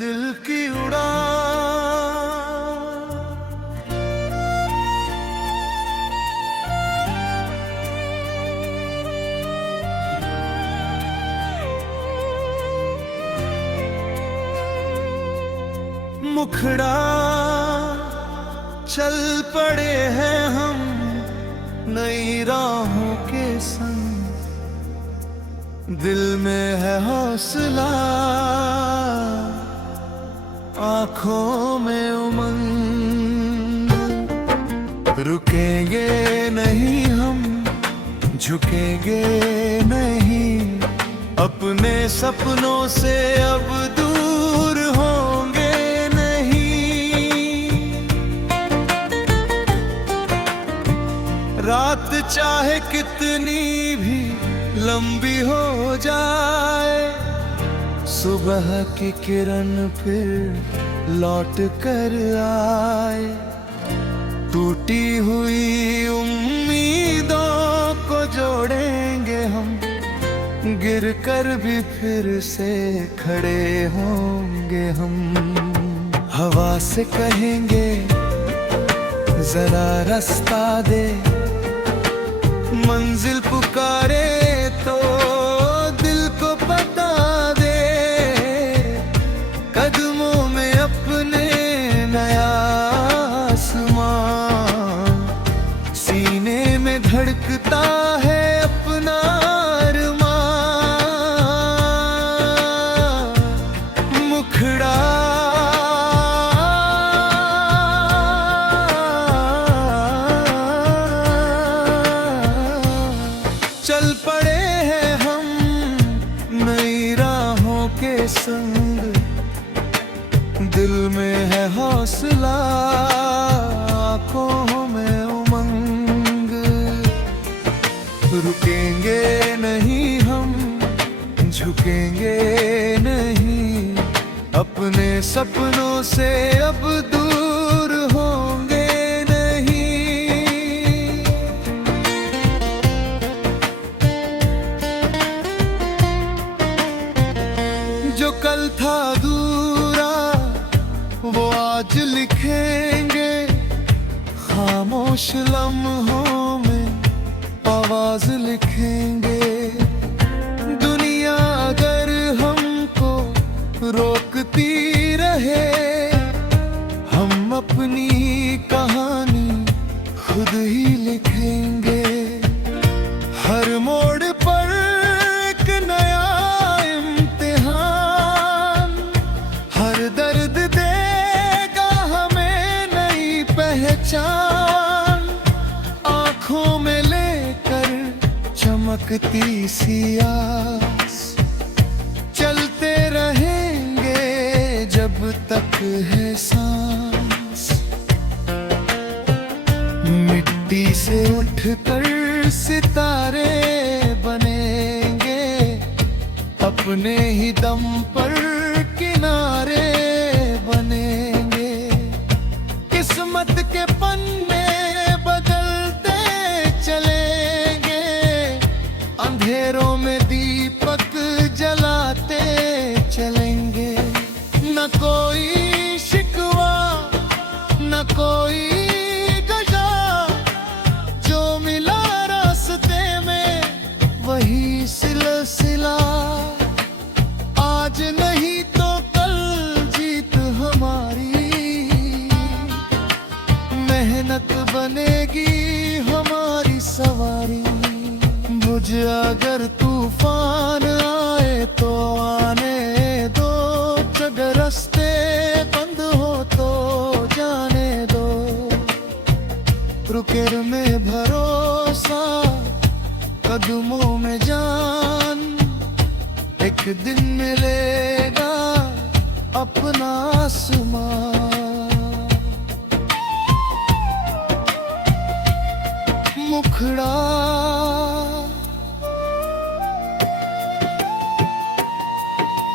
दिल की उड़ान। मुखड़ा चल पड़े हैं हम नई राहों के संग, दिल में है हौसला, आंखों में उमंग। रुकेंगे नहीं हम, झुकेंगे नहीं, अपने सपनों से अब दूर होंगे नहीं। रात चाहे कितनी भी लंबी हो जाए, सुबह की किरण फिर लौट कर आए। टूटी हुई उम्मीदों को जोड़ेंगे हम, गिर कर भी फिर से खड़े होंगे हम। हवा से कहेंगे जरा रास्ता दे, मंजिल पुकारे तो दिल को बता दे। कदमों में अपने नया आसमां, सीने में धड़कता है अपना अरमां। मुखड़ा चल पड़े हैं हम नई राहों के संग, दिल में है हौसला, आंखों में उमंग। रुकेंगे नहीं हम, झुकेंगे नहीं, अपने सपनों से अब दूर होंगे नहीं। जो कल था अधूरा वो आज लिखेंगे, खामोश लम्हों में आवाज लिखेंगे। दुनिया अगर हमको रोकती रहे, हम अपनी कहानी खुद ही लिखेंगे। हर मोड़ पर एक नया इम्तिहान, हर दर्द देगा हमें नई पहचान। आंखों में लेकर चमकती सी आस, चलते रहेंगे जब तक है सांस। मिट्टी से उठकर सितारे बनेंगे, अपने ही दम पर किनारे बनेंगे। किस्मत के पन्ने बदलते चलेंगे, अंधेरों में दीपक जलाते चलेंगे। न कोई शिकवा न कोई गजा, जो मिला रास्ते में वही सिलसिला। आज नहीं तो कल जीत हमारी, मेहनत बनेगी हमारी सवारी। मुझे अगर तूफान आए तो आने दो, अगर रास्ते बंद हो तो जाने दो। रुके में भरोसा, कदमों में जान, एक दिन मिलेगा अपना आसमां। मुखड़ा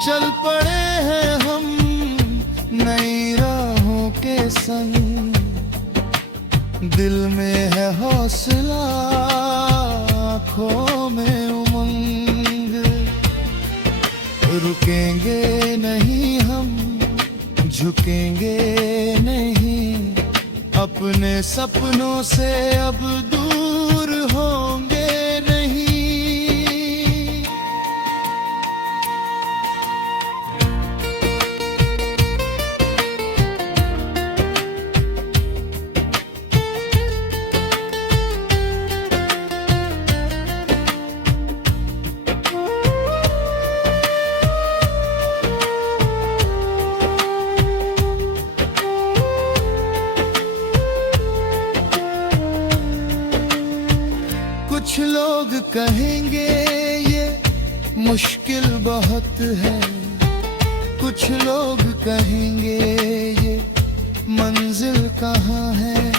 चल पड़े हैं हम नई राहों के संग, दिल में है हौसला, आँखों में उमंग। रुकेंगे नहीं हम, झुकेंगे नहीं, अपने सपनों से अब दूर होंगे नहीं। कुछ लोग कहेंगे ये मुश्किल बहुत है, कुछ लोग कहेंगे ये मंजिल कहाँ है।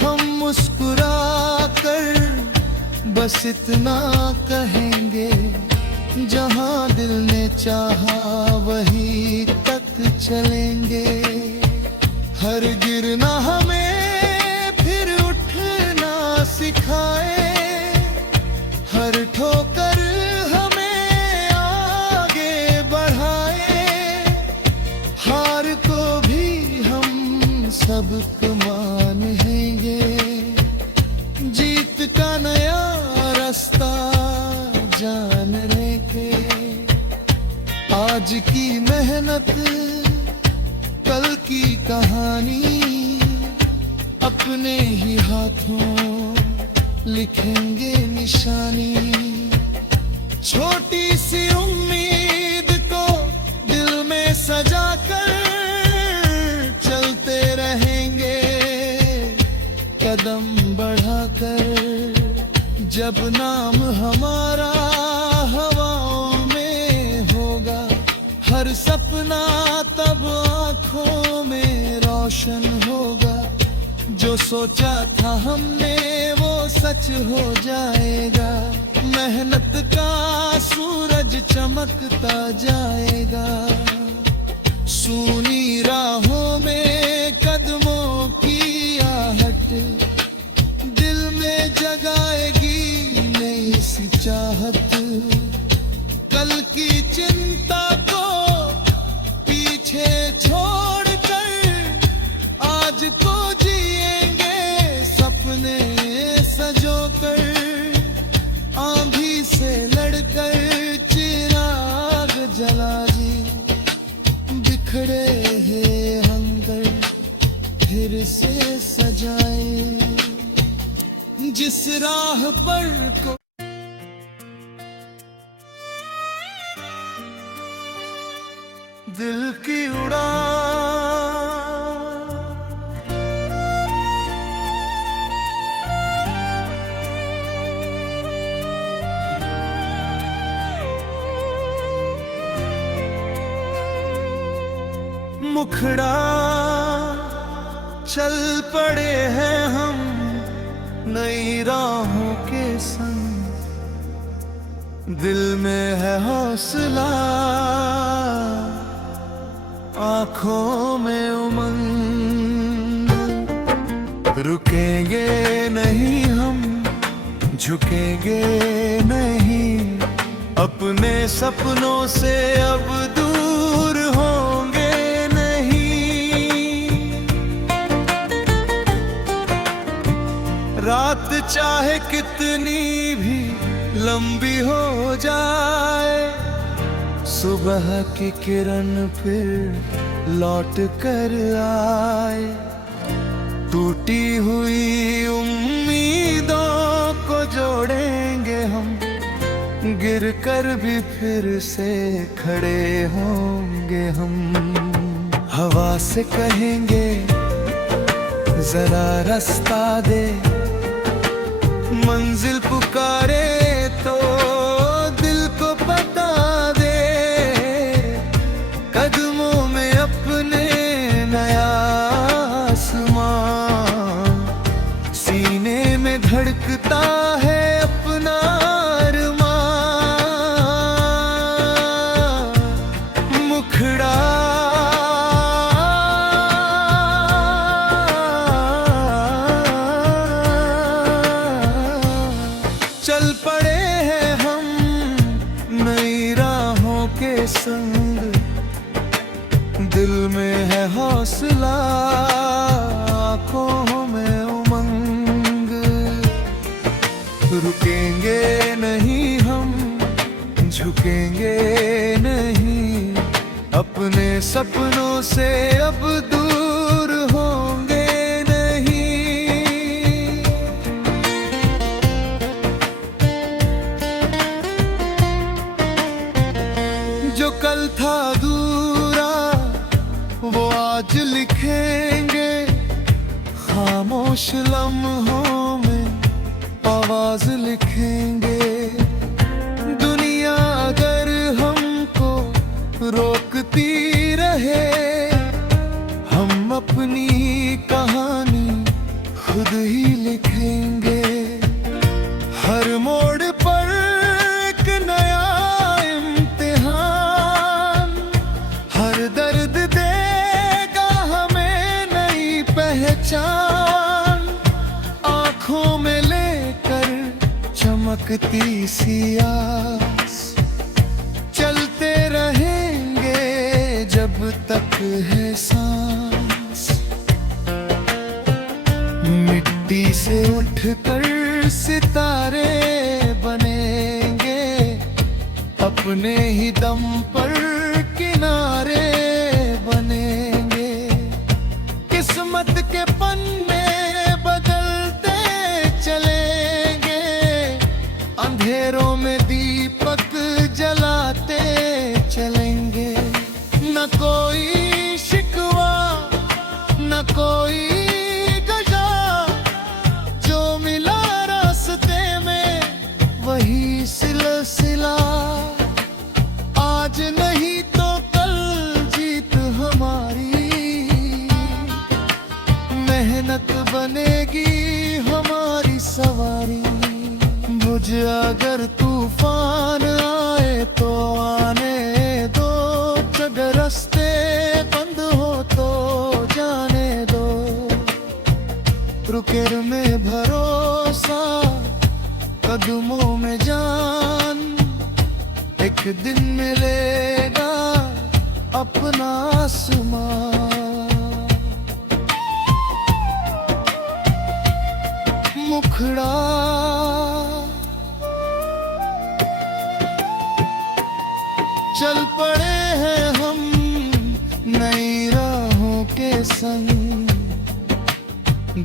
हम मुस्कुरा कर बस इतना कहेंगे, जहाँ दिल ने चाहा वही तक चलेंगे। हर गिरना हमें फिर उठना सिखाए, हर ठोकर हमें आगे बढ़ाए। हार को भी हम सबक मानेंगे, जीत का नया रास्ता जान लेंगे। आज की मेहनत कल की कहानी, अपने ही हाथों लिखेंगे निशानी। छोटी सी उम्मीद को दिल में सजा कर चलते रहेंगे कदम बढ़ाकर। जब नाम हमारा हवाओं में होगा, हर सपना तब आँखों में रोशन होगा। जो सोचा था हमने वो सच हो जाएगा, मेहनत का सूरज चमकता जाएगा। सूनी राहों में कदमों की आहट दिल में जगाएगी नई सी चाहत। कल की चिंता को पीछे छोड़कर आज को जिएंगे सपने सजो कर। आंधी से लड़कर चिराग जला जी, बिखरे हैं हंगर फिर से सजाए। जिस राह पर को दिल की उड़ान, मुखड़ा चल पड़े हैं हम नई राहों के संग। दिल में है हौसला, आँखों में उमंग। रुकेंगे नहीं हम, झुकेंगे नहीं, अपने सपनों से अब दूर होंगे नहीं। रात चाहे कितनी भी लंबी हो जाए, सुबह की किरण फिर लौट कर आए। टूटी हुई उम्मीदों को जोड़ेंगे हम, गिर कर भी फिर से खड़े होंगे हम। हवा से कहेंगे जरा रास्ता दे, मंजिल पुकारे तो दिल को बता दे। कदमों में अपने नया आसमान, सीने में धड़कता है अपना अरमान। मुखड़ा चल पड़े हैं हम नई राहों के संग। दिल में है हौसला, आँखों में उमंग। रुकेंगे नहीं हम, झुकेंगे नहीं, अपने सपनों से अब दूर होंगे नहीं। जो कल था अधूरा वो आज लिखेंगे, खामोश लम्हों में आवाज लिखेंगे। दुनिया अगर हमको रोकती रहे, हम अपनी कहानी खुद ही लिखेंगे। हर मोड़ पर एक नया इम्तिहान, हर दर्द देगा हमें नई पहचान। आँखों में लेकर चमकती सी आस, चलते रहेंगे जब तक है सांस। मिट्टी से उठकर सितारे बनेंगे, अपने ही दम पर किनारे बनेंगे। किस्मत के पन्ने बदलते चलेंगे, अंधेरों में दीपक जलाते चलेंगे। न कोई शिकवा न कोई गजा, जो मिला रास्ते में वही सिलसिला। आज नहीं तो कल जीत हमारी, मेहनत बनेगी हमारी सवारी। मुझे अगर तूफान आए तो आने दो, अगर रास्ते बंद हो तो जाने दो। रुके में भरोसा, कदमों में जान, एक दिन मिलेगा अपना आसमान। मुखड़ा चल पड़े हैं हम नई राहों के संग,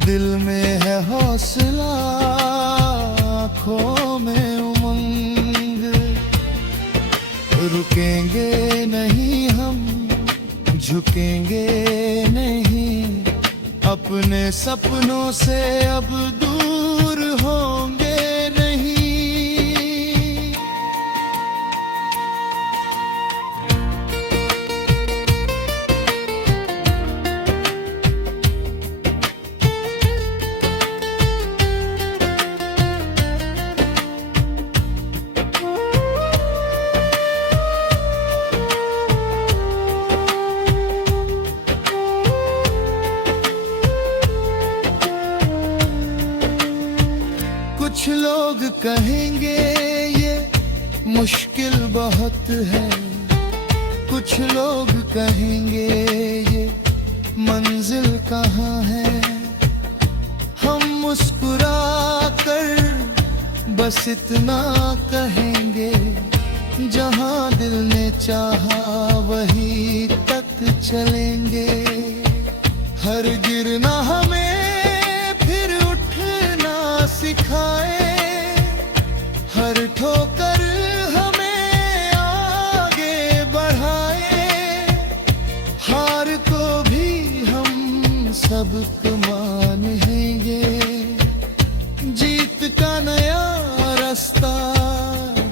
दिल में है हौसला, आँखों में उमंग। रुकेंगे नहीं हम, झुकेंगे नहीं, अपने सपनों से अब दूर होंगे नहीं। कुछ लोग कहेंगे ये मुश्किल बहुत है, कुछ लोग कहेंगे ये मंजिल कहाँ है। हम मुस्कुरा कर बस इतना कहेंगे, जहाँ दिल ने चाहा वही तक चलेंगे। हर गिरना हमें फिर उठना सिखाए, हर ठोकर हमें आगे बढ़ाए। हार को भी हम सबक मानेंगे, जीत का नया रास्ता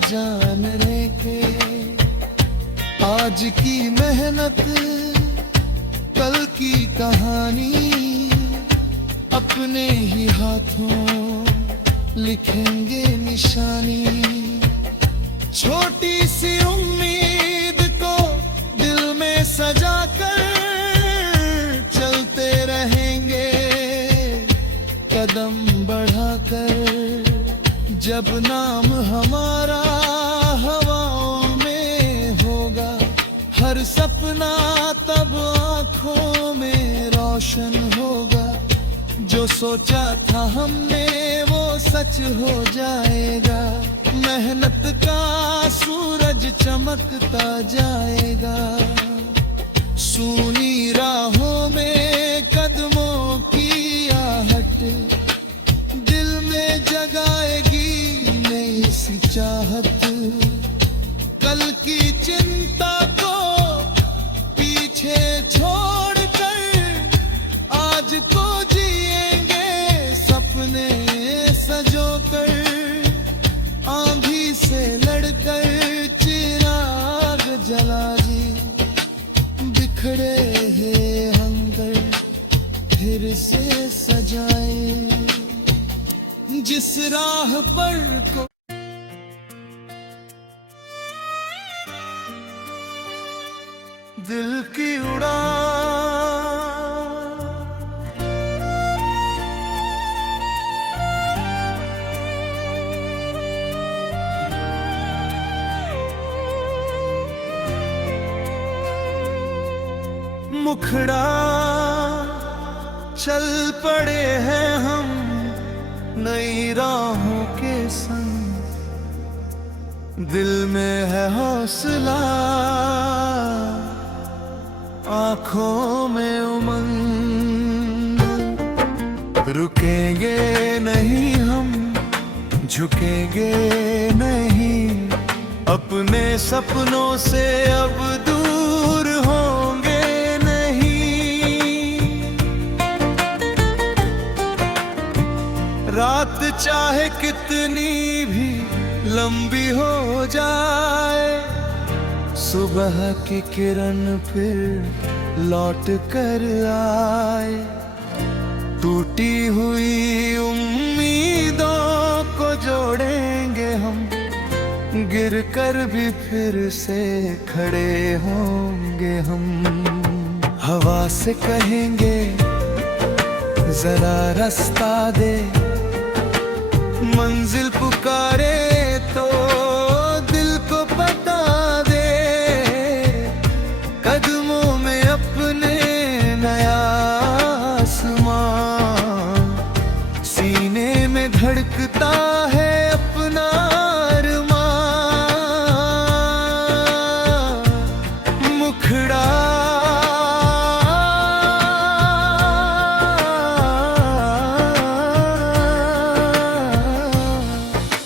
जान लेंगे। आज की मेहनत कल की कहानी, अपने ही हाथों लिखेंगे निशानी। छोटी सी उम्मीद को दिल में सजा कर चलते रहेंगे, कदम बढ़ाकर। जब नाम हमारा हवाओं में होगा, हर सपना तब आँख रोशन होगा। जो सोचा था हमने वो सच हो जाएगा। मेहनत का सूरज चमकता जाएगा। सूनी राहों में कदमों की आहट दिल में जगाएगी नई सी चाहत। कल की चिंता को पीछे छोड़कर आज को जिएंगे सपने सजोकर। आंधी से लड़कर चिराग जला जी, बिखरे हैं हंगर फिर से सजाए। जिस राह पर को दिल की उड़ान मुखड़ा चल पड़े हैं हम नई राहों के संग। दिल में है हौसला आंखों में उमंग। रुकेंगे नहीं हम, झुकेंगे नहीं, अपने सपनों से अब दूर होंगे नहीं। रात चाहे कितनी भी लंबी हो जाए, सुबह की किरण फिर लौट कर आए। टूटी हुई उम्मीदों को जोड़ेंगे हम, गिर कर भी फिर से खड़े होंगे हम। हवा से कहेंगे जरा रास्ता दे, मंजिल पुकारे तो दिल को बता दे। कदमों में अपने नया आसमां, सीने में धड़कता है अपना अरमां। मुखड़ा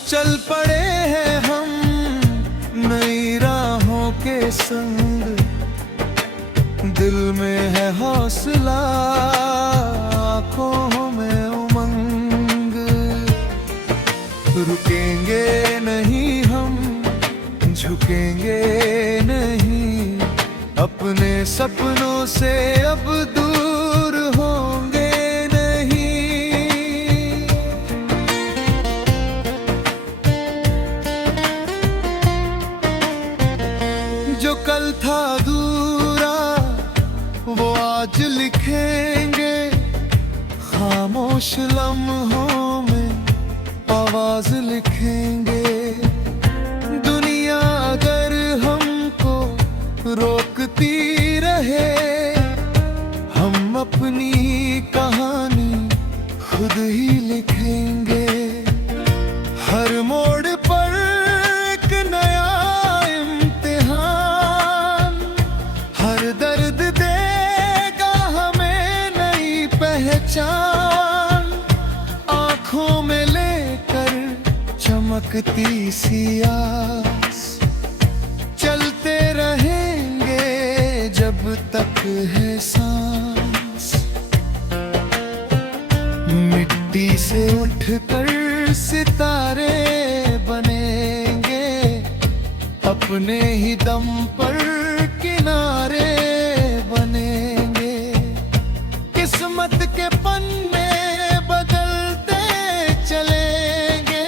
चल पड़े हैं हम नई राहों के संग। दिल में है हौसला आंखों में उमंग। रुकेंगे नहीं हम, झुकेंगे नहीं, अपने सपनों से अब दूर होंगे जो कल था अधूरा वो आज लिखेंगे। खामोश लम्हों में आवाज लिखेंगे। दुनिया अगर हमको रोकती रहे, हम अपनी कहानी खुद ही लिखेंगे। हर मोड़ पर एक नया पहचान, आंखों में लेकर चमकती सी आस। चलते रहेंगे जब तक है सांस। मिट्टी से उठकर सितारे बनेंगे, अपने ही दम पर किनारे बनेंगे। किस्मत के पन्ने बदलते चलेंगे,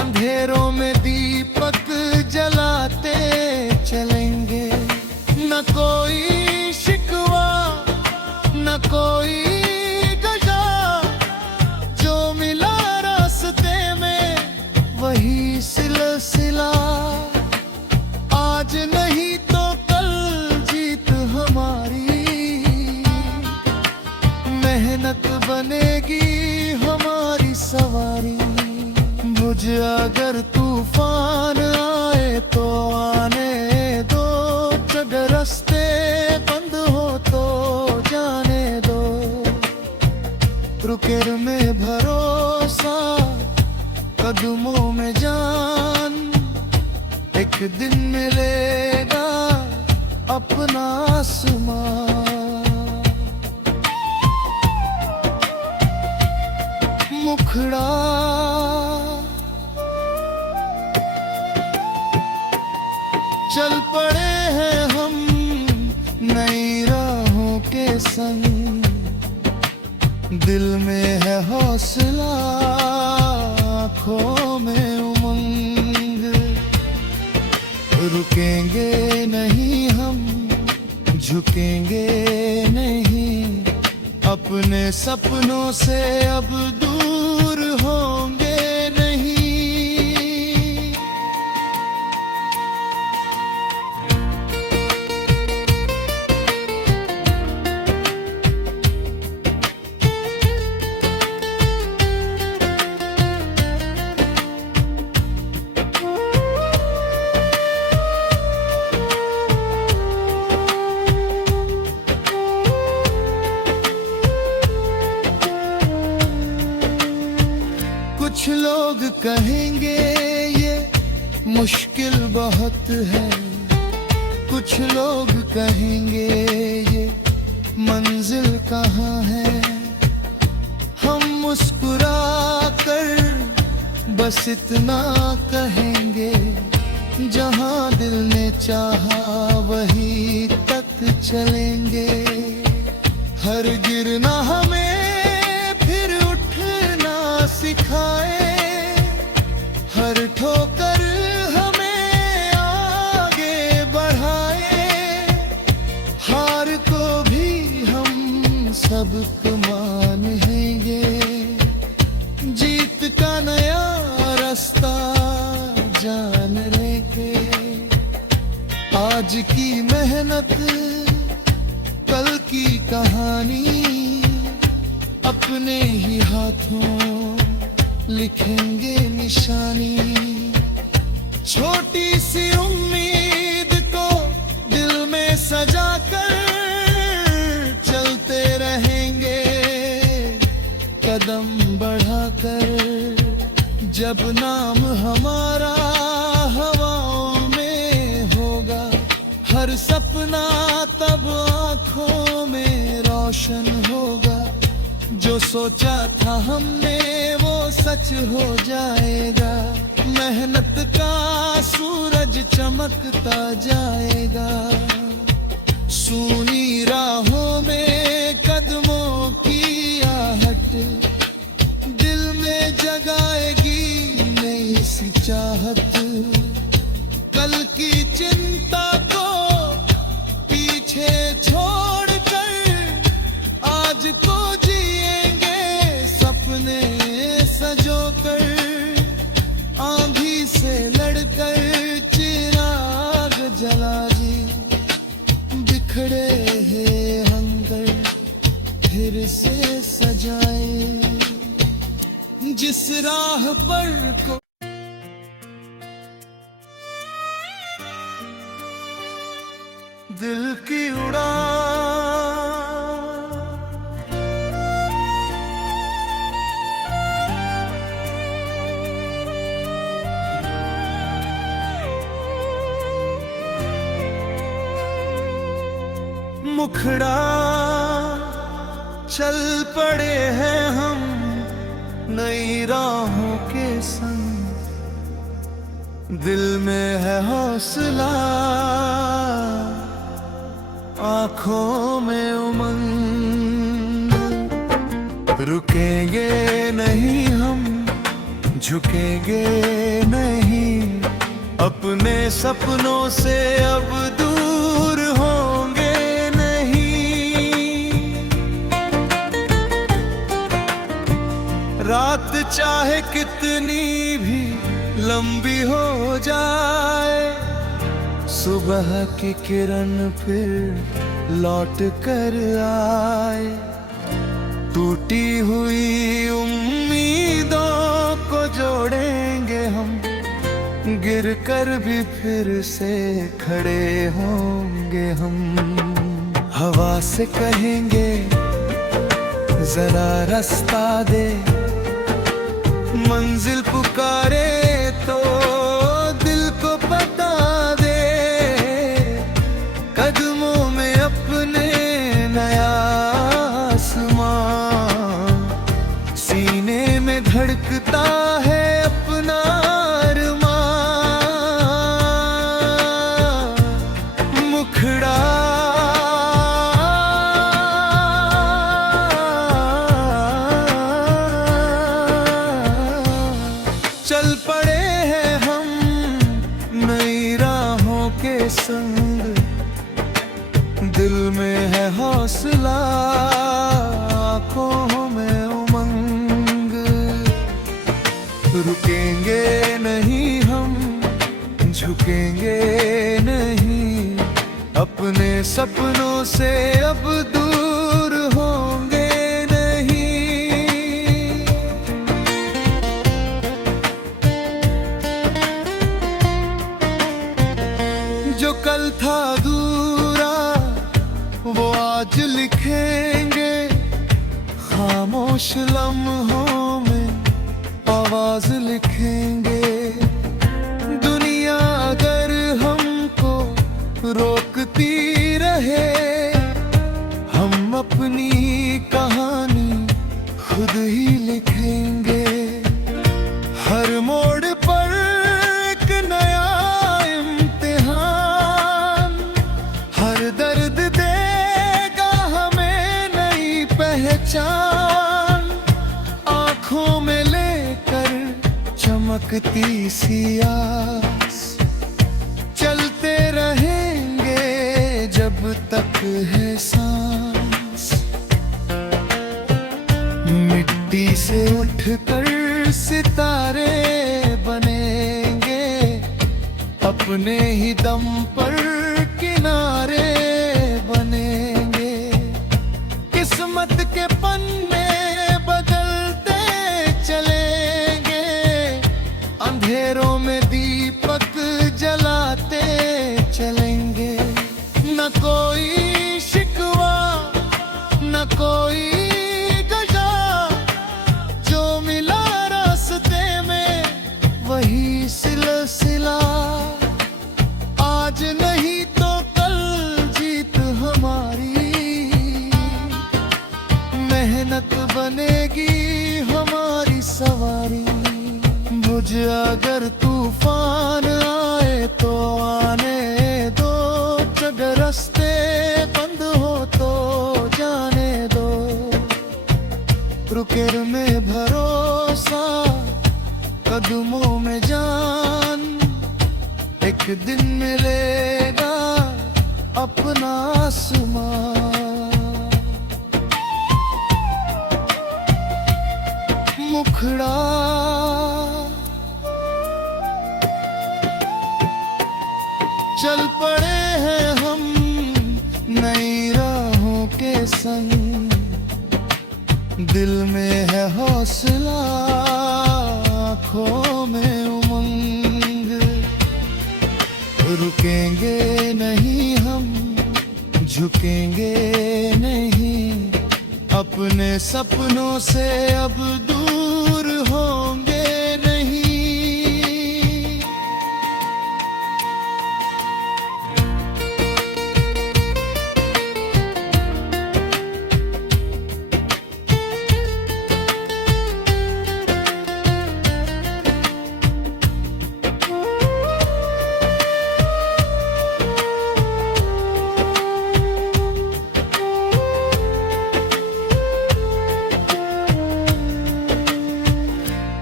अंधेरों में दीपक जलाते चलेंगे। न कोई शिकवा न कोई गजा, जो मिला रास्ते में वही सिलसिला। आज नहीं तो कल जीत हमारी, अगर तूफान आए तो आने दो, अगर रास्ते बंद हो तो जाने दो। रुके में भरोसा, कदमों में जान, एक दिन मिलेगा अपना आसमां। मुखड़ा चल पड़े हैं हम नई राहों के संग, दिल में है हौसला, आँखों में उमंग। रुकेंगे नहीं हम, झुकेंगे नहीं, अपने सपनों से अब दूर होंगे नहीं। कुछ लोग कहेंगे ये मुश्किल बहुत है, कुछ लोग कहेंगे ये मंजिल कहाँ है। हम मुस्कुरा कर बस इतना कहेंगे, जहाँ दिल ने चाहा वही तक चलेंगे। हर गिरना हमें फिर उठना सिखाए, हर ठोकर हमें आगे बढ़ाए। हार को भी हम सबक मानेंगे, जीत का नया रास्ता जान लेंगे। आज की मेहनत कल की कहानी, अपने ही हाथों लिखेंगे निशानी। छोटी सी उम्मीद को दिल में सजा कर चलते रहेंगे कदम बढ़ाकर। जब नाम हमारा हवाओं में होगा, हर सपना तब आँखों में रोशन होगा। जो सोचा था हमने वो सच हो जाएगा, मेहनत का सूरज चमकता जाएगा। सूनी राहों में कदमों की आहट, दिल में जगाएगी नई सी चाहत। कल की चिंता को पीछे छोड़कर आज को सजोकर, आंधी से लड़कर चिराग जला जी। बिखड़े हैं हंगर फिर से सजाए, जिस राह पर को दिल की उड़ान। मुखड़ा चल पड़े हैं हम नई राहों के संग, दिल में है हौसला, आँखों में उमंग। रुकेंगे नहीं हम, झुकेंगे नहीं, अपने सपनों से अब दूर होंगे रात चाहे कितनी भी लंबी हो जाए, सुबह की किरण फिर लौट कर आए। टूटी हुई उम्मीदों को जोड़ेंगे हम गिर कर भी फिर से खड़े होंगे हम। हवा से कहेंगे जरा रास्ता दे, मंजिल पुकारे तो दिल को बता दे, कदमों में अपने नया आसमां, सीने में धड़कता है अपना अरमां, मुखड़ा चल पड़े हैं हम नई राहों के संग, दिल में है हौसला, आँखों में उमंग, रुकेंगे नहीं हम, झुकेंगे नहीं, अपने सपनों से अब दूर होंगे नहीं। जो कल था अधूरा वो आज लिखेंगे, खामोश लम्हों में आवाज लिखेंगे। दुनिया अगर हमको रोकती रहे, हम अपनी कहानी खुद ही लिखेंगे। हर मोड़ पर एक नया इम्तिहान, हर दर्द देगा हमें नई पहचान, आँखों में लेकर चमकती सी आस, चलते रहेंगे जब तक है सांस। मिट्टी से उठकर सितारे बनेंगे, अपने ही दम पर किनारे बनेंगे। किस्मत के पन्ने बदलते चलेंगे, अंधेरों में दीपक जलाते चलेंगे। न कोई शिकवा न कोई गजा, जो मिला रास्ते में वही सिलसिला। आज नहीं तो कल जीत हमारी, मेहनत बनेगी हमारी सवारी। मुझे अगर तूफान आए तो आने दो, अगर रास्ते बंद हो तो जाने दो। रुके में भरोसा, कदमों में जान, एक दिन मिलेगा अपना आसमां। मुखड़ा चल पड़े हैं हम नई राहों के संग, दिल में है हौसला, आँखों में उमंग, रुकेंगे नहीं हम, झुकेंगे नहीं, अपने सपनों से अब दूर होंगे नहीं।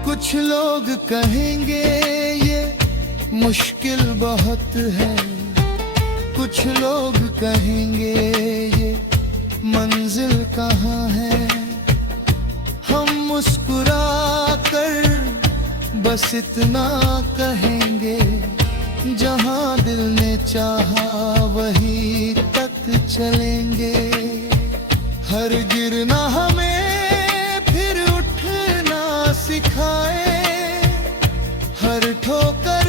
कुछ लोग कहेंगे ये मुश्किल बहुत है, कुछ लोग कहेंगे ये मंजिल कहाँ है। हम मुस्कुरा कर बस इतना कहेंगे, जहाँ दिल ने चाहा वही तक चलेंगे। हर गिरना हमें फिर उठना सिखाए, हर ठोकर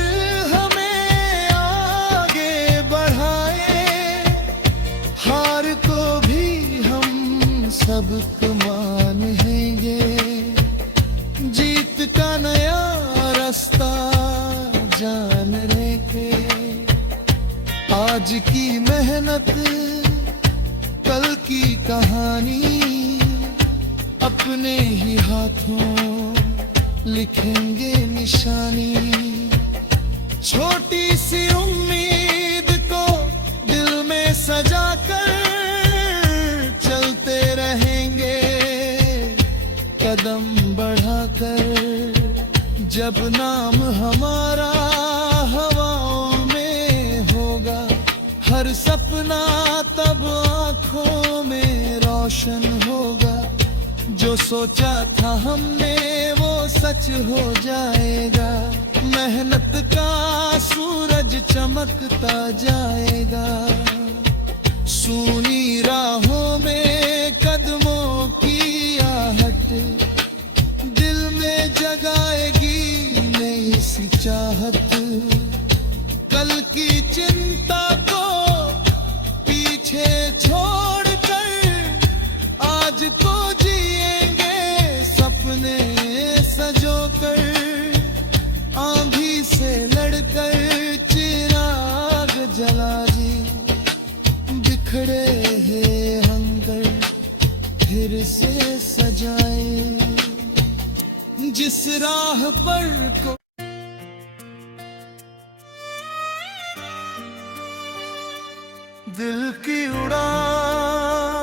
जान लेके। आज की मेहनत कल की कहानी अपने ही हाथों लिखेंगे निशानी। छोटी सी उम्मीद को दिल में सजा कर चलते रहेंगे कदम बढ़ाकर। जब नाम हमारा हवाओं में होगा हर सपना तब आँखों में रोशन होगा। जो सोचा था हमने वो सच हो जाएगा। मेहनत का सूरज चमकता जाएगा। सूनी राहों में कदमों की आहट दिल में जगाएगी नई सी चाहत। कल की चिंता को पीछे छोड़कर आज को जिएंगे सपने सजोकर। आंधी से लड़कर चिराग जला जी बिखरे हैं हंगर फिर से सजाए। जिस राह पर को दिल की उड़ान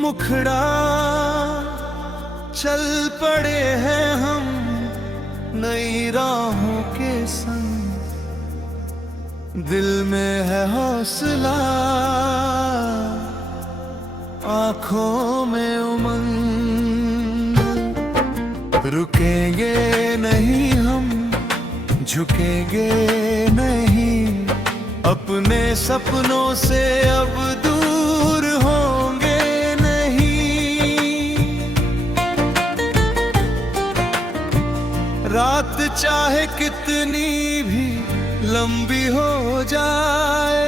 मुखड़ा चल पड़े हैं हम नई राहों के संग। दिल में है हौसला आँखों में उमंग। रुकेंगे नहीं हम झुकेंगे नहीं अपने सपनों से अब दूर होंगे नहीं। रात चाहे कितनी भी लंबी हो जाए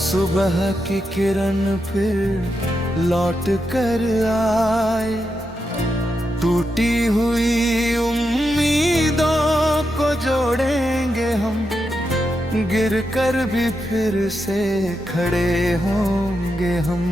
सुबह की किरण फिर लौट कर आए। टूटी हुई उम्मीदों को जोड़ेंगे हम गिर कर भी फिर से खड़े होंगे हम।